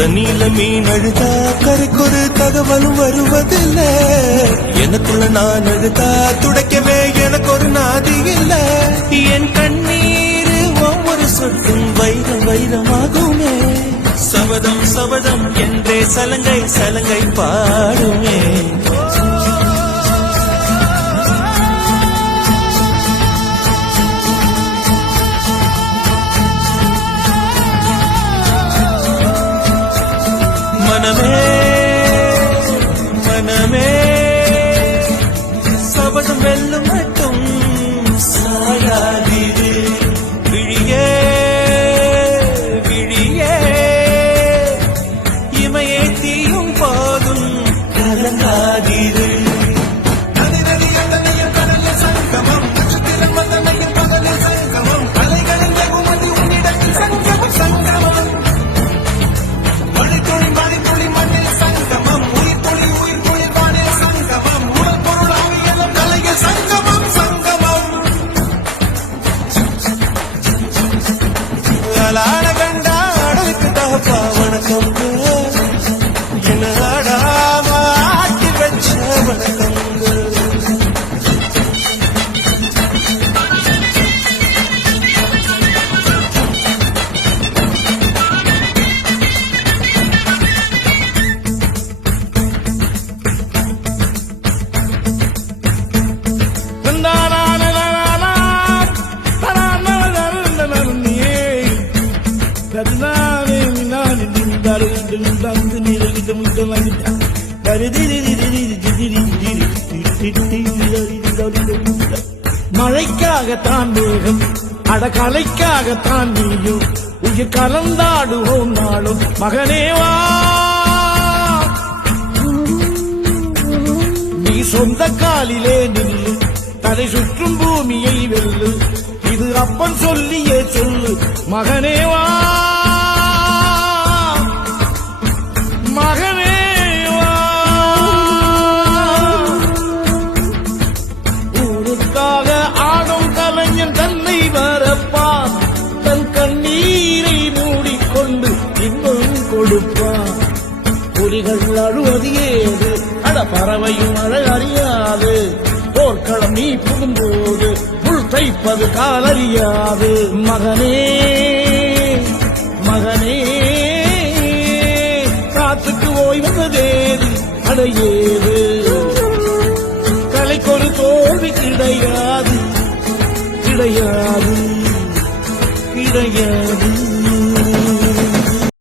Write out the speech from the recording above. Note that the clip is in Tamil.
தண்ணியில மீன் அழுதா கரைக்கொரு தகவலும் வருவதில்லை. எனக்குள்ள நான் அழுதா துடைக்கவே எனக்கு ஒரு நாதி இல்லை. என் கண்ணீர் ஒவ்வொரு சொட்டும் வைரம் வைரமாகுமே. சபதம் சபதம் என்றே சலங்கை சலங்கை பாடுமே. மனமே மனமே சபதம் வெல்லும் மட்டும் சாயாதீரு. விழியே விழியே இமையே தீயும் போதும் கலங்காதீரு. மழைக்காகத்தான் மேகம் அடகலைக்காகத்தான் நீயும் உயிர் கலந்தாடுவோம் நாளும் மகனேவா. நீ சொந்த காலிலே நில்லு தலை சுற்றும் பூமியை வெல்லு. இது அப்பன் சொல்லியே சொல்லு மகனேவா மகனேவா. ஊருக்காக ஆடும் கலைஞன் தன்னை வரப்பான். தன் கண்ணீரை மூடிக்கொண்டு இன்பம் கொடுப்பான். புலிகள் அழுவது ஏது அட பறவையும் அழகறியாது. போர்க்களம் நீ புகும்போது முள் தைப்பது காலறியாது. மகனே மகனே காத்துக்கு ஓய்வதேது அடையேது. கலைக்கொரு தோல்வி கிடையாது கிடையாது கிடையாது.